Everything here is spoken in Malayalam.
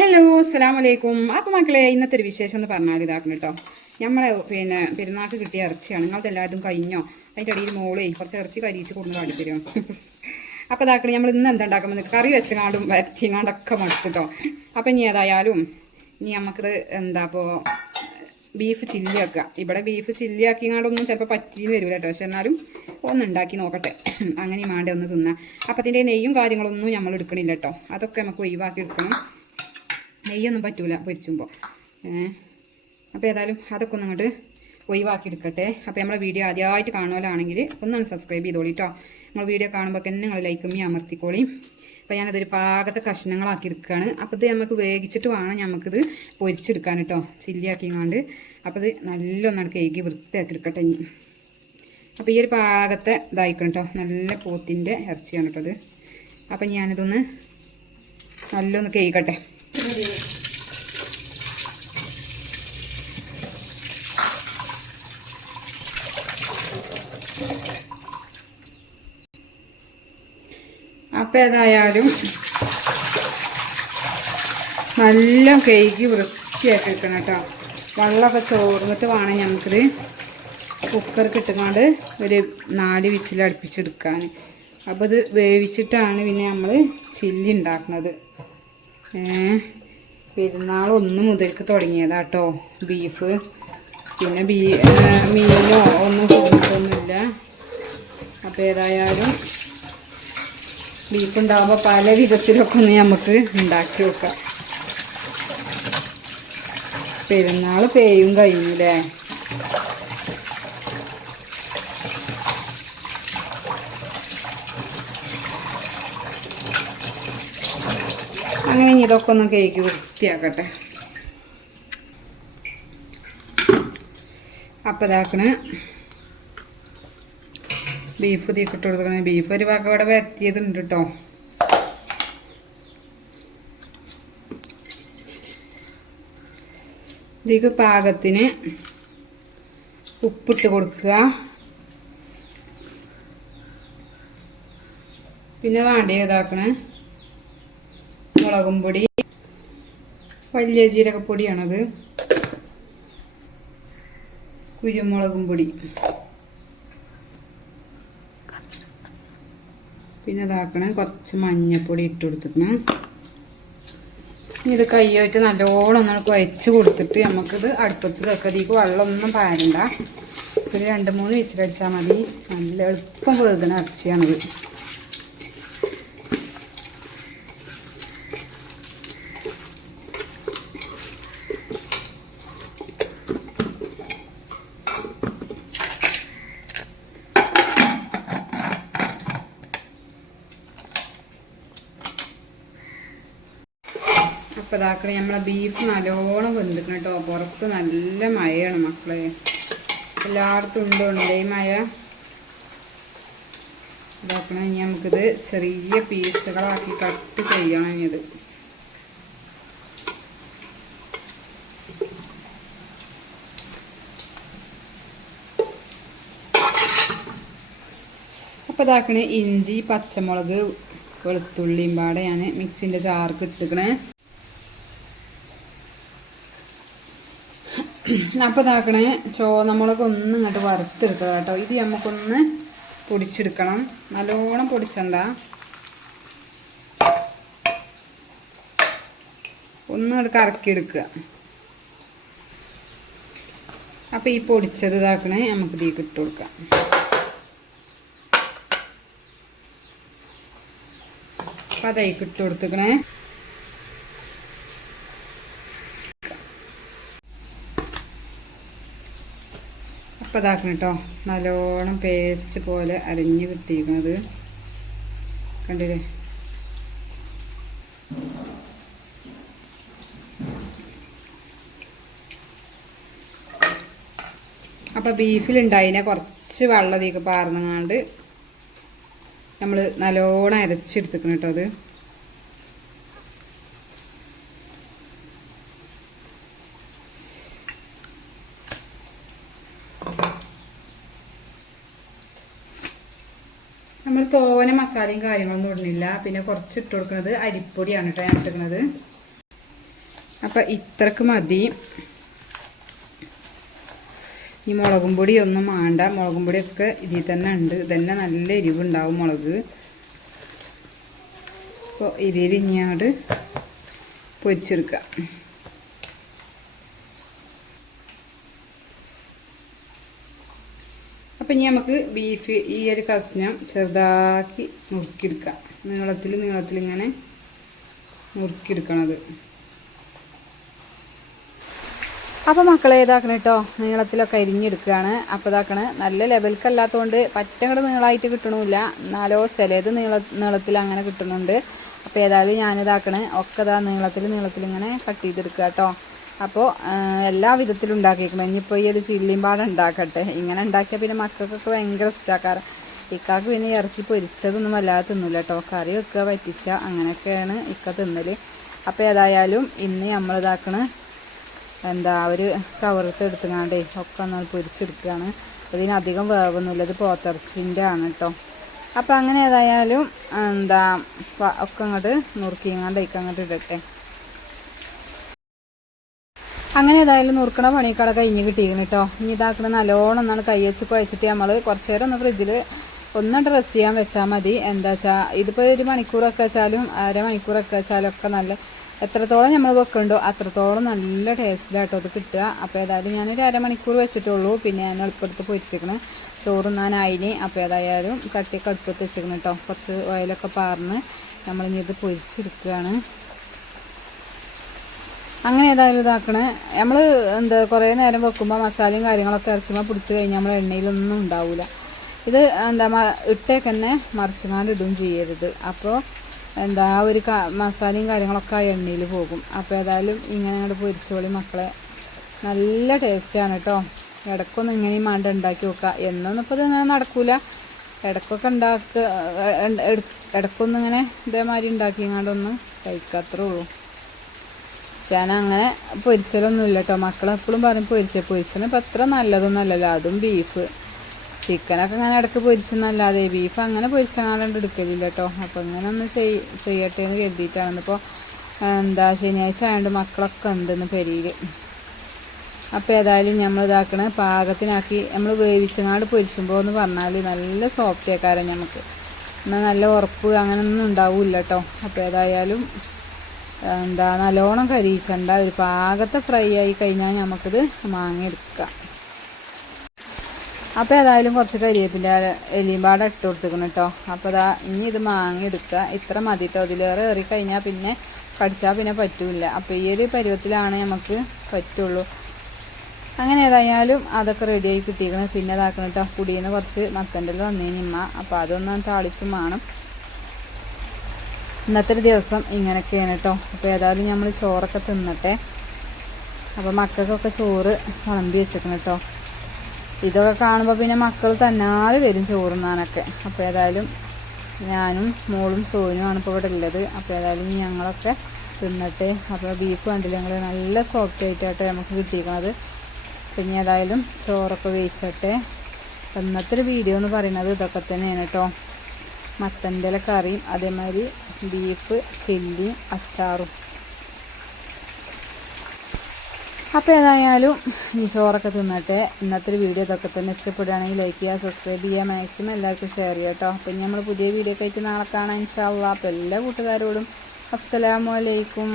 ഹലോ അസ്സാം വലൈക്കും അപ്പോൾ മക്കളെ ഇന്നത്തെ ഒരു വിശേഷം എന്ന് പറഞ്ഞാൽ ഇതാക്കണം കേട്ടോ. നമ്മളെ പിന്നെ പെരുന്നാൾക്ക് കിട്ടിയ ഇറച്ചിയാണ്. നിങ്ങൾക്ക് എല്ലാവരും കഴിഞ്ഞോ? അതിന്റെ ഇടയിൽ മോളേ കുറച്ച് ഇറച്ചി കരിയിച്ച് കൊടുന്ന് കാണിത്തരും അപ്പോൾ ഇതാക്കണം നമ്മൾ ഇന്ന് എന്താ ഉണ്ടാക്കുന്നത് കറി വെച്ചങ്ങാണ്ടും വരച്ചിങ്ങാണ്ടൊക്കെ മടുത്തിട്ടോ അപ്പം ഇനി ഏതായാലും ഇനി നമുക്കിത് എന്താ ഇപ്പോൾ ബീഫ് ചില്ലി ആക്കുക ഇവിടെ ബീഫ് ചില്ലി ആക്കിങ്ങാണ്ടൊന്നും ചിലപ്പോൾ പറ്റിയെന്ന് വരില്ല കേട്ടോ. പക്ഷെ എന്നാലും ഒന്ന് ഉണ്ടാക്കി നോക്കട്ടെ. അങ്ങനെ മാണ്ടേ ഒന്ന് തിന്നാം. അപ്പം അതിന്റെ നെയ്യും കാര്യങ്ങളൊന്നും നമ്മൾ എടുക്കണില്ല കേട്ടോ. അതൊക്കെ നമുക്ക് ഒഴിവാക്കി എടുക്കണം. നെയ്യൊന്നും പറ്റൂല പൊരിച്ചുമ്പോൾ അപ്പോൾ ഏതായാലും അതൊക്കെ ഒന്ന് അങ്ങോട്ട് ഒഴിവാക്കി എടുക്കട്ടെ അപ്പോൾ നമ്മളെ വീഡിയോ ആദ്യമായിട്ട് കാണുമല്ലാണെങ്കിൽ ഒന്നാണ് സബ്സ്ക്രൈബ് ചെയ്തോളി കേട്ടോ നിങ്ങൾ വീഡിയോ കാണുമ്പോൾ തന്നെ നിങ്ങൾ ലൈക്കും അമർത്തിക്കോളി. അപ്പോൾ ഞാനതൊരു പാകത്തെ കഷ്ണങ്ങളാക്കി എടുക്കുകയാണ് അപ്പോൾ ഇത് നമുക്ക് വേവിച്ചിട്ട് വേണം നമുക്കിത് പൊരിച്ചെടുക്കാൻ കേട്ടോ ചില്ലിയാക്കി ചില്ലിയാക്കിങ്ങാണ്ട്. അപ്പോൾ ഇത് നല്ലൊന്നാണ് കേക്ക് വൃത്തിയാക്കി എടുക്കട്ടെ ഇനി. അപ്പോൾ ഈ ഒരു പാകത്തെ ഇതായിക്കണം കേട്ടോ നല്ല പോത്തിന്റെ ഇറച്ചിയാണ് കേട്ടോ അത് അപ്പം ഞാനിതൊന്ന് നല്ലൊന്ന് കേൾക്കട്ടെ അപ്പം ഏതായാലും നല്ല കേക്ക് വൃത്തിയാക്കി വെക്കണം കേട്ടോ. വെള്ളമൊക്കെ ചോർന്നിട്ട് വേണം ഞങ്ങൾക്കിത് കുക്കർക്ക് ഇട്ടുകൊണ്ട് ഒരു നാല് വിസിൽ അടുപ്പിച്ചെടുക്കാൻ അപ്പോൾ ഇത് വേവിച്ചിട്ടാണ് പിന്നെ നമ്മൾ ചില്ലി ഉണ്ടാക്കുന്നത്. പെരുന്നാൾ ഒന്ന് മുതൽക്ക് തുടങ്ങിയതാട്ടോ ബീഫ്. പിന്നെ ബീ മീനോ ഒന്നും കൊടുക്കൊന്നുമില്ല അപ്പോൾ ഏതായാലും ബീഫ് ഉണ്ടാകുമ്പോൾ പല വിധത്തിലൊക്കെ ഒന്ന് നമുക്ക് ഉണ്ടാക്കി വെക്കാം. പെരുന്നാൾ പേയും കഴിഞ്ഞില്ലേ? അങ്ങനെ ഇനി ഇതൊക്കെ ഒന്ന് കേക്ക് വൃത്തിയാക്കട്ടെ. അപ്പം ഇതാക്കണ്. ബീഫ് തീക്കിട്ട് കൊടുക്കണേ ബീഫ് ഒരു ഭാഗം ഇവിടെ വരട്ടിയതുണ്ട് കേട്ടോ. ഇതിക്ക് പാകത്തിന് ഉപ്പിട്ട് കൊടുക്കുക. പിന്നെ വേണ്ടേ ഇതാക്കണേ മുളകും പൊടി വലിയ ജീരകപ്പൊടിയാണത്. കുരുമുളകും പൊടി. പിന്നെ ഇതാക്കണം കുറച്ച് മഞ്ഞപ്പൊടി ഇട്ട് കൊടുത്തിക്കണം ഇത് കൈയായിട്ട് നല്ലോണം ഒന്ന് കുഴച്ച് കൊടുത്തിട്ട് നമുക്കിത് അടുപ്പത്ത് വെക്കതിക്ക് വെള്ളമൊന്നും പാരണ്ട. ഒരു രണ്ട് മൂന്ന് വിസിലടിച്ചാൽ മതി. നല്ല എളുപ്പം വേഗണ ഇറച്ചിയാണിത്. അപ്പോൾ ഇതാക്കണേ നമ്മളെ ബീഫ് നല്ലോണം വെന്തിക്കണം കേട്ടോ പുറത്ത് നല്ല മഴയാണ് മക്കളെ. എല്ലായിടത്തും ഉണ്ട്? ഉണ്ട്? ഈ മഴ? ഇതാക്കണം ഇനി നമുക്കിത് ചെറിയ പീസുകളാക്കി കട്ട് ചെയ്യണം ഇനിയത് അപ്പോൾ ഇതാക്കണേ ഇഞ്ചി പച്ചമുളക് വെളുത്തുള്ളിയും പാടെ ഞാൻ മിക്സിന്റെ ചാർക്ക് ഇട്ടിക്കണേ. അപ്പോൾ ഇതാക്കണേ. ചോന്നമുളക് ഒന്ന് ഇങ്ങോട്ട് വറുത്തെടുക്കുക കേട്ടോ. ഇത് നമുക്കൊന്ന് പൊടിച്ചെടുക്കണം. നല്ലോണം പൊടിച്ചണ്ട. ഒന്ന് ഇങ്ങോട്ട് കറക്കിയെടുക്കുക. അപ്പോൾ ഈ പൊടിച്ചത് ഇതാക്കണേ നമുക്ക് ഇതിലേക്ക് ഇട്ട് കൊടുക്കാം. അപ്പം അതേക്ക് ഇട്ട് കൊടുത്തുക്കണേ. അപ്പം ഇതാക്കണം കേട്ടോ നല്ലോണം പേസ്റ്റ് പോലെ അരിഞ്ഞ് കിട്ടിയിരിക്കുന്നത് കണ്ടില്ലേ? അപ്പം ബീഫിലുണ്ടായിനെ കുറച്ച് വെള്ളം ഇതിലേക്ക് പാർന്നങ്ങാണ്ട് നമ്മൾ നല്ലോണം അരച്ചെടുത്തിക്കണം കേട്ടോ അത്. നമ്മൾ തോവന മസാലയും കാര്യങ്ങളൊന്നും ഇടുന്നില്ല. പിന്നെ കുറച്ച് ഇട്ട് കൊടുക്കുന്നത് അരിപ്പൊടിയാണ് കേട്ടോ ഞാൻ ഇട്ടിരിക്കുന്നത്. അപ്പം ഇത്രക്ക് മതി. ഈ മുളകും പൊടി ഒന്നും വേണ്ട മുളകും പൊടിയൊക്കെ ഇതിൽ തന്നെ ഉണ്ട്. ഇതന്നെ നല്ല എരിവുണ്ടാവും മുളക്. അപ്പോൾ ഇതിൽ ഇനി അങ്ങോട്ട് പൊരിച്ചെടുക്കാം. അപ്പം ഇനി നമുക്ക് ബീഫ് ഈ ഒരു കഷ്ണം ചെറുതാക്കി നുറുക്കിയെടുക്കാം. നീളത്തിൽ നീളത്തിൽ ഇങ്ങനെ നുറുക്കിയെടുക്കണത്. അപ്പോൾ മക്കളെ ഇതാക്കണം കേട്ടോ നീളത്തിലൊക്കെ അരിഞ്ഞെടുക്കുകയാണ്. അപ്പോൾ ഇതാക്കണ നല്ല ലെവൽക്കല്ലാത്തതുകൊണ്ട് പറ്റങ്ങടെ നീളമായിട്ട് കിട്ടണമില്ല എന്നാലോ ചിലത് നീള നീളത്തിൽ അങ്ങനെ കിട്ടുന്നുണ്ട്. അപ്പോൾ ഏതായാലും ഞാനിതാക്കണേ. ഒക്കെ ഇതാ നീളത്തിൽ നീളത്തിൽ ഇങ്ങനെ കട്ട് ചെയ്തെടുക്കുക കേട്ടോ അപ്പോൾ എല്ലാ വിധത്തിലും ഉണ്ടാക്കിയിരിക്കണം ഇനിയിപ്പോൾ ഈ ഒരു ചില്ലിയും പാടം ഉണ്ടാക്കട്ടെ. ഇങ്ങനെ ഉണ്ടാക്കിയാൽ പിന്നെ മക്കൾക്കൊക്കെ ഭയങ്കര ഇഷ്ടമാക്കാറ് ഇക്കാക്ക് പിന്നെ ഇറച്ചി പൊരിച്ചതൊന്നും വല്ലാതെ തിന്നില്ല കേട്ടോ കറി വെക്കുക പറ്റിച്ച അങ്ങനെയൊക്കെയാണ് ഇക്ക തിന്നൽ അപ്പോൾ ഏതായാലും ഇന്ന് നമ്മൾ ഇതാക്കണ എന്താ ഒരു കവറത്ത് എടുത്തുങ്ങാണ്ടേ ഒക്കെ ഒന്ന് പൊരിച്ചെടുക്കുകയാണ്. ഇതിനധികം വേവൊന്നുമില്ല. ഇത് പോത്തിറച്ചിന്റെ ആണ് കേട്ടോ അപ്പം അങ്ങനെ ഏതായാലും എന്താ ഒക്കെ അങ്ങോട്ട് നുറുക്കിങ്ങാണ്ട് ഇക്കങ്ങോട്ട് ഇടട്ടെ. അങ്ങനെ ഏതായാലും നുറുക്കണ പണിക്കട കഴിഞ്ഞ് കിട്ടിയിരുന്നു കേട്ടോ ഇനി ഇതാക്കണ നല്ലോണം ഒന്നാണ് കൈ വെച്ച് കുഴച്ചിട്ട് നമ്മൾ കുറച്ച് നേരം ഒന്ന് ഫ്രിഡ്ജിൽ ഒന്നിട്ട് റെസ്റ്റ് ചെയ്യാൻ വെച്ചാൽ മതി. എന്താ വെച്ചാൽ ഇതിപ്പോൾ ഒരു മണിക്കൂറൊക്കെ വെച്ചാലും അരമണിക്കൂറൊക്കെ വെച്ചാലും ഒക്കെ നല്ല എത്രത്തോളം നമ്മൾ വെക്കുന്നുണ്ടോ അത്രത്തോളം നല്ല ടേസ്റ്റിലാട്ടോ അത് കിട്ടുക. അപ്പോൾ ഏതായാലും ഞാനൊരു അരമണിക്കൂർ വെച്ചിട്ടുള്ളൂ. പിന്നെ ഞാൻ എളുപ്പമെടുത്ത് ചോറ് ചോറുന്നാനായിന് അപ്പോൾ ഏതായാലും ചട്ടിയൊക്കെ അടുപ്പത്ത് വെച്ചിരിക്കണം കേട്ടോ കുറച്ച് ഓയിലൊക്കെ പാർന്ന് നമ്മളിനി ഇത് പൊരിച്ചെടുക്കുകയാണ്. അങ്ങനെ ഏതായാലും ഇതാക്കണേ. നമ്മൾ എന്താ കുറേ നേരം വെക്കുമ്പോൾ മസാലയും കാര്യങ്ങളൊക്കെ ഇറച്ചുമ്പോൾ പിടിച്ച് കഴിഞ്ഞാൽ നമ്മൾ എണ്ണയിലൊന്നും ഉണ്ടാവില്ല ഇത് എന്താ ഇട്ടേക്ക് തന്നെ ഇടും ചെയ്യരുത്. അപ്പോൾ എന്താ ആ ഒരു മസാലയും കാര്യങ്ങളൊക്കെ ആ എണ്ണയിൽ പോകും. അപ്പോൾ ഏതായാലും ഇങ്ങനെ അങ്ങോട്ട് പൊരിച്ചോളി മക്കളെ. നല്ല ടേസ്റ്റാണ് കേട്ടോ ഇടക്കൊന്നും ഇങ്ങനെയും വേണ്ട ഉണ്ടാക്കി നോക്കുക എന്നൊന്നും ഇപ്പോൾ ഇതിങ്ങനെ നടക്കില്ല ഇടയ്ക്കൊക്കെ ഉണ്ടാക്കുക ഇടയ്ക്കൊന്നും ഇങ്ങനെ ഇതേമാതിരി ഉണ്ടാക്കിങ്ങാണ്ടൊന്ന് കഴിക്കാത്രേ ഉള്ളൂ. ഞാൻ അങ്ങനെ പൊരിച്ചലൊന്നും ഇല്ല കേട്ടോ മക്കളെപ്പോഴും പറയും പൊരിച്ച പൊരിച്ചന് ഇപ്പം അത്ര നല്ലതൊന്നും അതും ബീഫ് ചിക്കനൊക്കെ അങ്ങനെ ഇടയ്ക്ക് പൊരിച്ചെന്നല്ലാതെ ബീഫ് അങ്ങനെ പൊരിച്ചങ്ങാണ്ട് എടുക്കലില്ല കേട്ടോ അപ്പം ഇങ്ങനെ ഒന്ന് ചെയ് ചെയ്യട്ടെ എന്ന് കരുതിയിട്ടാണ്. ഇപ്പോൾ എന്താ ശനിയാഴ്ച ആയതുകൊണ്ട് മക്കളൊക്കെ ഉണ്ടെന്ന് പെരിയിൽ അപ്പോൾ ഏതായാലും നമ്മൾ ഇതാക്കണ പാകത്തിനാക്കി നമ്മൾ വേവിച്ചങ്ങാണ്ട് പൊരിച്ചുമ്പോൾ എന്ന് പറഞ്ഞാൽ നല്ല സോഫ്റ്റ് ആക്കാരം നമുക്ക് എന്നാൽ നല്ല ഉറപ്പ് അങ്ങനെയൊന്നും ഉണ്ടാവില്ല കേട്ടോ അപ്പോൾ ഏതായാലും എന്താ നല്ലോണം കരിയിച്ചണ്ട ഒരു പാകത്തെ ഫ്രൈ ആയി കഴിഞ്ഞാൽ നമുക്കിത് മാങ്ങിയെടുക്കാം. അപ്പോൾ ഏതായാലും കുറച്ച് കരിയേപ്പിന്റെ എലിയും പാടെ ഇട്ട് കൊടുത്തേക്കണം കേട്ടോ അപ്പോൾ അതാ ഇനി ഇത് മാങ്ങി എടുക്കുക ഇത്ര മതി കേട്ടോ അതിലേറെ ഏറി കഴിഞ്ഞാൽ പിന്നെ കടിച്ചാൽ പിന്നെ പറ്റില്ല. അപ്പോൾ ഈ ഒരു പരുവത്തിലാണ് നമുക്ക് പറ്റുള്ളൂ. അങ്ങനെ ഏതായാലും അതൊക്കെ റെഡിയായി കിട്ടിയിരിക്കണം പിന്നെ ഇതാക്കണം കേട്ടോ കുടിയിൽ നിന്ന് കുറച്ച് മത്തന്റെ വന്നതിന് ഇമ്മ. അപ്പോൾ അതൊന്നും താളിച്ചും വേണം ഇന്നത്തെ ഒരു ദിവസം ഇങ്ങനെയൊക്കെയാണ് കേട്ടോ അപ്പോൾ ഏതായാലും നമ്മൾ ചോറൊക്കെ തിന്നട്ടെ. അപ്പോൾ മക്കൾക്കൊക്കെ ചോറ് വിളമ്പി വെച്ചേക്കണം കേട്ടോ ഇതൊക്കെ കാണുമ്പോൾ പിന്നെ മക്കൾ തന്നാതെ വരും ചോറുന്നാനൊക്കെ അപ്പോൾ ഏതായാലും ഞാനും മോളും സോനുമാണ് ഇപ്പോൾ ഇവിടെ ഉള്ളത് അപ്പോൾ ഏതായാലും ഞങ്ങളൊക്കെ തിന്നട്ടെ. അപ്പോൾ ബീഫ് കണ്ടില്ല ഞങ്ങൾ നല്ല സോഫ്റ്റ് ആയിട്ടാട്ടെ നമുക്ക് കിട്ടിയിരിക്കുന്നത് പിന്നെ ഏതായാലും ചോറൊക്കെ വേവിച്ചട്ടെ. ഇന്നത്തെ ഒരു വീഡിയോ എന്ന് പറയുന്നത് ഇതൊക്കെ തന്നെയാണ് കേട്ടോ മത്തന്റെ കറിയും അതേമാതിരി ബീഫ് ചില്ലിയും അച്ചാറും. അപ്പോൾ ഏതായാലും ഈ ചോറൊക്കെ തിന്നട്ടെ ഇന്നത്തെ ഒരു വീഡിയോ ഇതൊക്കെ തന്നെ ഇഷ്ടപ്പെടുകയാണെങ്കിൽ ലൈക്ക് ചെയ്യുക സബ്സ്ക്രൈബ് ചെയ്യുക മാക്സിമം എല്ലാവർക്കും ഷെയർ ചെയ്യുക കേട്ടോ. അപ്പം നമ്മൾ പുതിയ വീഡിയോ ഒക്കെ നാളെ കാണാം ഇൻഷാല്ല അപ്പോൾ എല്ലാ കൂട്ടുകാരോടും അസ്സലാമു അലൈക്കും.